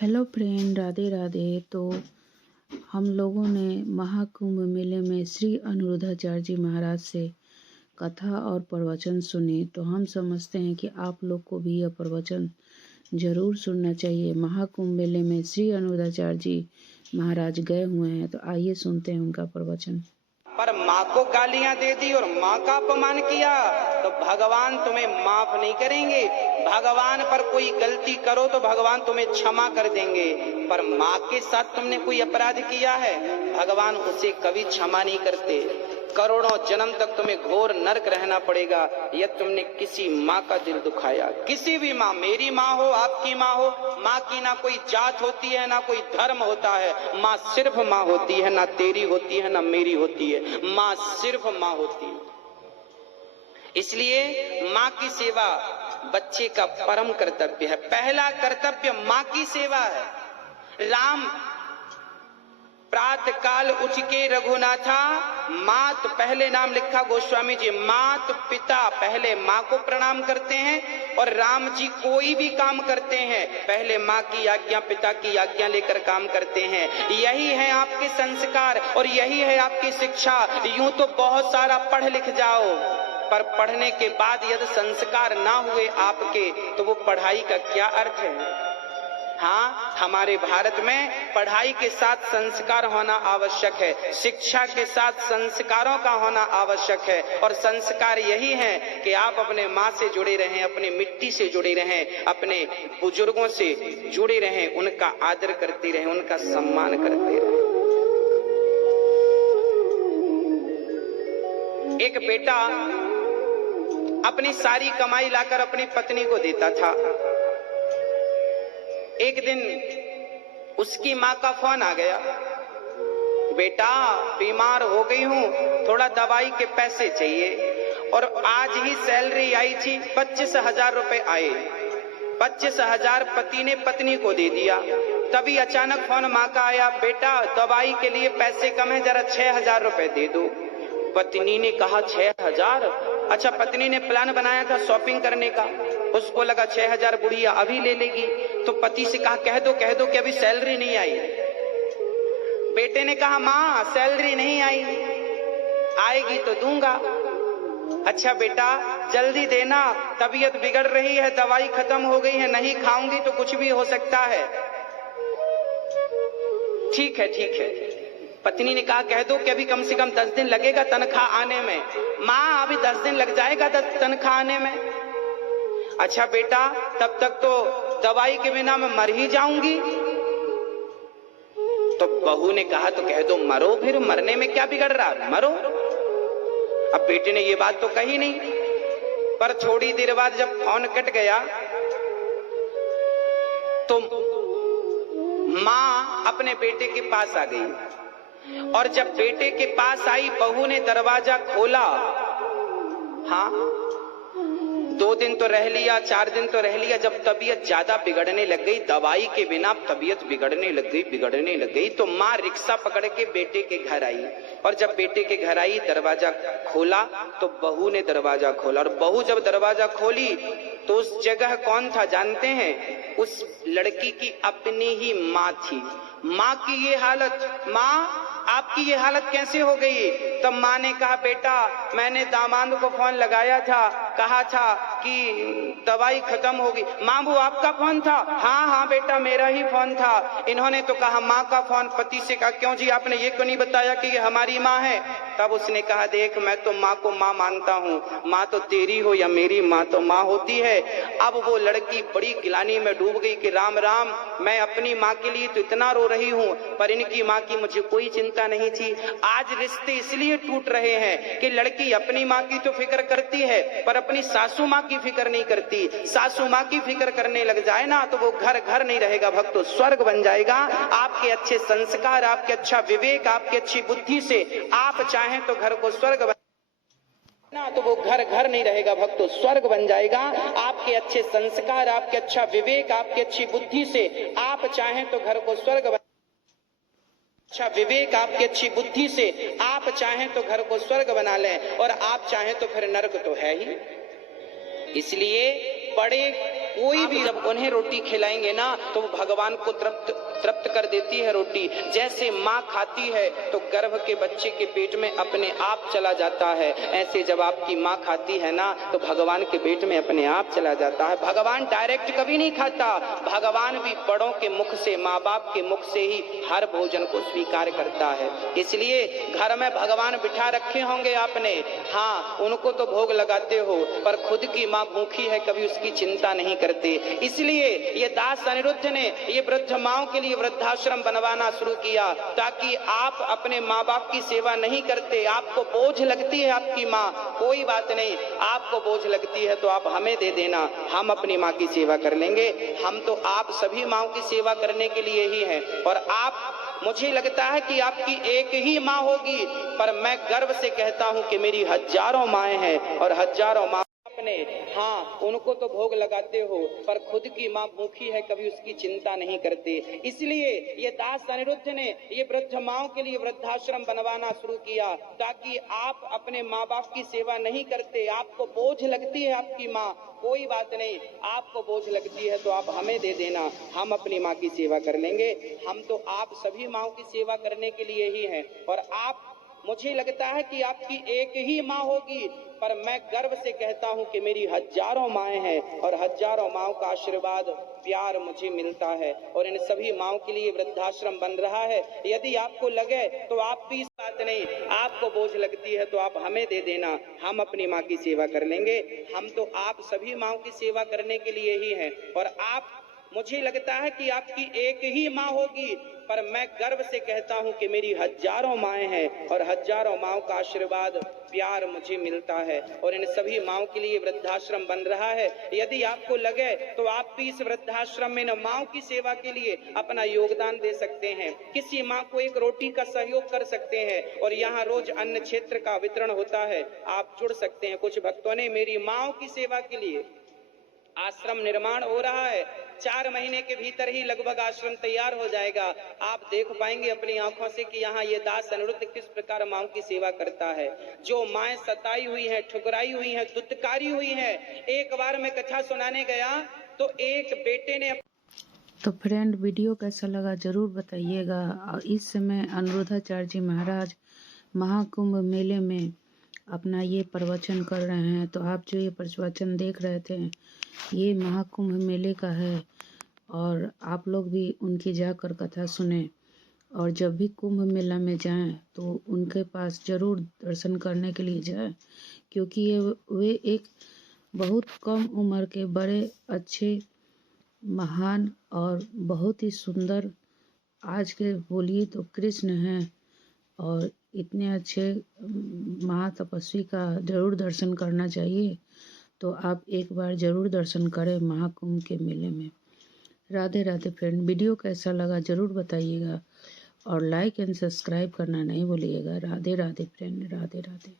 Hello friend, Radhe Radhe. तो हम लोगों ने महाकुंभ मेले में श्री अनिरुद्धाचार्य जी महाराज से कथा और प्रवचन सुने। तो हम समझते हैं कि आप लोग को भी यह प्रवचन जरूर सुनना चाहिए। महाकुंभ मेले में श्री अनिरुद्धाचार्य जी महाराज गए हुए हैं, तो आइए सुनते हैं उनका प्रवचन। पर माँ को गालियां दे दी और माँ का अपमान किया तो भगवान तुम्हें माफ नहीं करेंगे। भगवान पर कोई गलती करो तो भगवान तुम्हें क्षमा कर देंगे, पर माँ के साथ तुमने कोई अपराध किया है, भगवान उसे कभी क्षमा नहीं करते। करोड़ों जन्म तक तुम्हें घोर नरक रहना पड़ेगा यह तुमने किसी माँ का दिल दुखाया। किसी भी माँ, मेरी माँ हो, आपकी माँ हो, माँ की ना कोई जात होती है ना कोई धर्म होता है। माँ सिर्फ माँ होती है, ना तेरी होती है ना मेरी होती है, माँ सिर्फ माँ होती है। इसलिए माँ की सेवा बच्चे का परम कर्तव्य है। पहला कर्तव्य माँ की सेवा है। राम प्रातः काल उठ के रघुनाथा, मात पहले नाम लिखा गोस्वामी जी, मात पिता पहले माँ को प्रणाम करते हैं। और राम जी कोई भी काम करते हैं पहले माँ की आज्ञा, पिता की आज्ञा लेकर काम करते हैं। यही है आपके संस्कार और यही है आपकी शिक्षा। यूं तो बहुत सारा पढ़ लिख जाओ, पर पढ़ने के बाद यदि संस्कार ना हुए आपके तो वो पढ़ाई का क्या अर्थ है। हाँ, हमारे भारत में पढ़ाई के साथ संस्कार होना आवश्यक है, शिक्षा के साथ संस्कारों का होना आवश्यक है। और संस्कार यही है कि आप अपने माँ से जुड़े रहें, अपने मिट्टी से जुड़े रहें, अपने बुजुर्गों से जुड़े रहें, उनका आदर करते रहें, उनका सम्मान करते रहें। एक बेटा अपनी सारी कमाई लाकर अपनी पत्नी को देता था। एक दिन उसकी माँ का फोन आ गया, बेटा बीमार हो गई हूँ, थोड़ा दवाई के पैसे चाहिए। और आज ही सैलरी आई थी, 25,000 रुपए आए। 25,000 पति ने पत्नी को दे दिया। तभी अचानक फोन माँ का आया, बेटा दवाई के लिए पैसे कम है, जरा 6,000 रुपए दे दो। पत्नी ने कहा 6,000? अच्छा, पत्नी ने प्लान बनाया था शॉपिंग करने का, उसको लगा 6,000 बुढ़िया अभी ले लेगी, तो पति से कहा कह दो कि अभी सैलरी नहीं आई। बेटे ने कहा माँ सैलरी नहीं आई, आएगी तो दूंगा। अच्छा बेटा जल्दी देना, तबीयत बिगड़ रही है, दवाई खत्म हो गई है, नहीं खाऊंगी तो कुछ भी हो सकता है। ठीक है ठीक है। पत्नी ने कहा कह दो कि अभी कम से कम 10 दिन लगेगा तनख्वाह आने में। माँ अभी 10 दिन लग जाएगा तनख्वाह आने में? अच्छा बेटा तब तक तो दवाई के बिना मैं मर ही जाऊंगी। तो बहू ने कहा तो कह दो मरो, फिर मरने में क्या बिगड़ रहा, मरो। अब बेटे ने ये बात तो कही नहीं, पर थोड़ी देर बाद जब फोन कट गया तो माँ अपने बेटे के पास आ गई। और जब बेटे के पास आई, बहू ने दरवाजा खोला। हाँ, 2 दिन तो रह लिया, 4 दिन तो रह लिया। जब तबीयत ज्यादा बिगड़ने लग गई, दवाई के बिना तबीयत बिगड़ने लग गई, तो माँ रिक्शा पकड़ के बेटे के घर आई। और जब बेटे के घर आई, दरवाजा खोला तो बहू ने दरवाजा खोला। और बहू जब दरवाजा खोली तो उस जगह कौन था जानते हैं? उस लड़की की अपनी ही माँ थी। माँ की ये हालत, माँ आपकी ये हालत कैसे हो गई? तब माँ ने कहा बेटा मैंने दामाद को फोन लगाया था, कहा था कि दवाई खत्म होगी। माँ वो आपका फोन था? हाँ हाँ बेटा मेरा ही फोन था। इन्होंने तो कहा माँ का फोन। पति से कहा क्यों जी आपने ये क्यों नहीं बताया कि ये हमारी माँ है? तब उसने कहा देख मैं तो माँ को माँ मानता हूँ, माँ तो तेरी हो या मेरी, माँ तो माँ होती है। अब वो लड़की बड़ी गिलानी में डूब गई कि राम राम, मैं अपनी माँ के लिए तो इतना रो रही हूँ, पर इनकी माँ की मुझे कोई चिंता नहीं थी। आज रिश्ते इसलिए टूट रहे हैं कि लड़की अपनी माँ की तो फिक्र करती है पर अपनी सासू माँ की फिक्र नहीं करती। सासू माँ की फिक्र करने लग जाए ना तो वो घर घर नहीं रहेगा भक्तों, स्वर्ग बन जाएगा। आपके अच्छे संस्कार, आपके अच्छा विवेक, आपकी अच्छी बुद्धि से आप चाहें तो घर को स्वर्ग ना, तो वो घर घर नहीं रहेगा भक्तों, स्वर्ग बन जाएगा। आपके अच्छे संस्कार, आपके अच्छा विवेक, आपकी अच्छी बुद्धि से आप चाहें तो घर को स्वर्ग अच्छा विवेक, आपकी अच्छी बुद्धि से आप चाहें तो घर को स्वर्ग बना लें, और आप चाहें तो फिर नरक तो है ही। इसलिए बड़े कोई भी जब उन्हें रोटी खिलाएंगे ना तो वो भगवान को तृप्त तृप्त कर देती है रोटी। जैसे माँ खाती है तो गर्भ के बच्चे के पेट में अपने आप चला जाता है, ऐसे जब आपकी माँ खाती है ना तो भगवान के पेट में अपने आप चला जाता है। भगवान डायरेक्ट कभी नहीं खाता, भगवान भी बड़ों के मुख से, माँ बाप के मुख से ही हर भोजन को स्वीकार करता है। इसलिए घर में भगवान बिठा रखे होंगे आपने, हाँ उनको तो भोग लगाते हो, पर खुद की माँ भूखी है कभी उसकी चिंता नहीं करते। इसलिए ये दास अनिरुद्ध ने ये वृद्ध माओं के लिए वृद्धाश्रम बनवाना शुरू किया, ताकि आप अपने माँ बाप की सेवा नहीं करते, आपको बोझ लगती है आपकी माँ, कोई बात नहीं, आपको बोझ लगती है तो आप हमें दे देना, हम अपनी माँ की सेवा कर लेंगे। हम तो आप सभी माँओं की सेवा करने के लिए ही हैं। और आप, मुझे लगता है कि आपकी एक ही माँ होगी, पर मैं गर्व से कहता हूँ कि मेरी हजारों माएँ हैं और हजारों माँ अपने, हाँ उनको तो भोग लगाते हो, पर खुद की माँ भूखी है कभी उसकी चिंता नहीं करते। इसलिए ये दास अनिरुद्ध ने ये वृद्ध माओं के लिए वृद्धाश्रम बनवाना शुरू किया, ताकि आप अपने माँ बाप की सेवा नहीं करते, आपको बोझ लगती है आपकी माँ, कोई बात नहीं, आपको बोझ लगती है तो आप हमें दे देना, हम अपनी माँ की सेवा कर लेंगे। हम तो आप सभी माँओं की सेवा करने के लिए ही हैं। और आप, मुझे लगता है कि आपकी एक ही माँ होगी, पर मैं गर्व से कहता हूँ कि मेरी हजारों माएँ हैं और हजारों माँओं का आशीर्वाद, प्यार मुझे मिलता है। और इन सभी माँओं के लिए वृद्धाश्रम बन रहा है। यदि आपको लगे तो आप भी, इस बात नहीं, आपको बोझ लगती है तो आप हमें दे देना, हम अपनी माँ की सेवा कर लेंगे। हम तो आप सभी माँओं की सेवा करने के लिए ही हैं। और आप, मुझे लगता है कि आपकी एक ही माँ होगी, पर मैं गर्व से कहता हूँ कि मेरी हजारों माएँ हैं और हजारों माँओं का आशीर्वाद, प्यार मुझे मिलता है। और इन सभी माँओं के लिए वृद्धाश्रम बन रहा है। यदि आपको लगे तो आप भी इस वृद्धाश्रम में न माँओं की सेवा के लिए अपना योगदान दे सकते हैं, किसी माँ को एक रोटी का सहयोग कर सकते हैं। और यहाँ रोज अन्न क्षेत्र का वितरण होता है, आप जुड़ सकते हैं। कुछ भक्तों ने मेरी माँओं की सेवा के लिए आश्रम निर्माण हो रहा है, 4 महीने के भीतर ही लगभग आश्रम तैयार हो जाएगा। आप देख पाएंगे अपनी आंखों से कि यहाँ ये दास अनिरुद्ध किस प्रकार माँओं की सेवा करता है। जो माएँ सताई हुई हैं, ठुकराई हुई हैं, दुत्कारी हुई हैं। एक बार मैं कथा सुनाने गया तो एक बेटे ने, तो फ्रेंड, वीडियो कैसा लगा ज़रूर बताइएगा। और इस समय अनिरुद्धाचार्य जी महाराज महाकुंभ मेले में अपना ये प्रवचन कर रहे हैं। तो आप जो ये प्रवचन देख रहे थे, ये महाकुंभ मेले का है। और आप लोग भी उनकी जाकर कथा सुने। और जब भी कुंभ मेला में जाएं तो उनके पास ज़रूर दर्शन करने के लिए जाएं, क्योंकि वे एक बहुत कम उम्र के बड़े अच्छे, महान और बहुत ही सुंदर, आज के बोलिए तो कृष्ण हैं। और इतने अच्छे महातपस्वी का जरूर दर्शन करना चाहिए। तो आप एक बार ज़रूर दर्शन करें महाकुंभ के मेले में। राधे राधे फ्रेंड, वीडियो कैसा लगा ज़रूर बताइएगा और लाइक एंड सब्सक्राइब करना नहीं भूलिएगा। राधे राधे फ्रेंड, राधे राधे।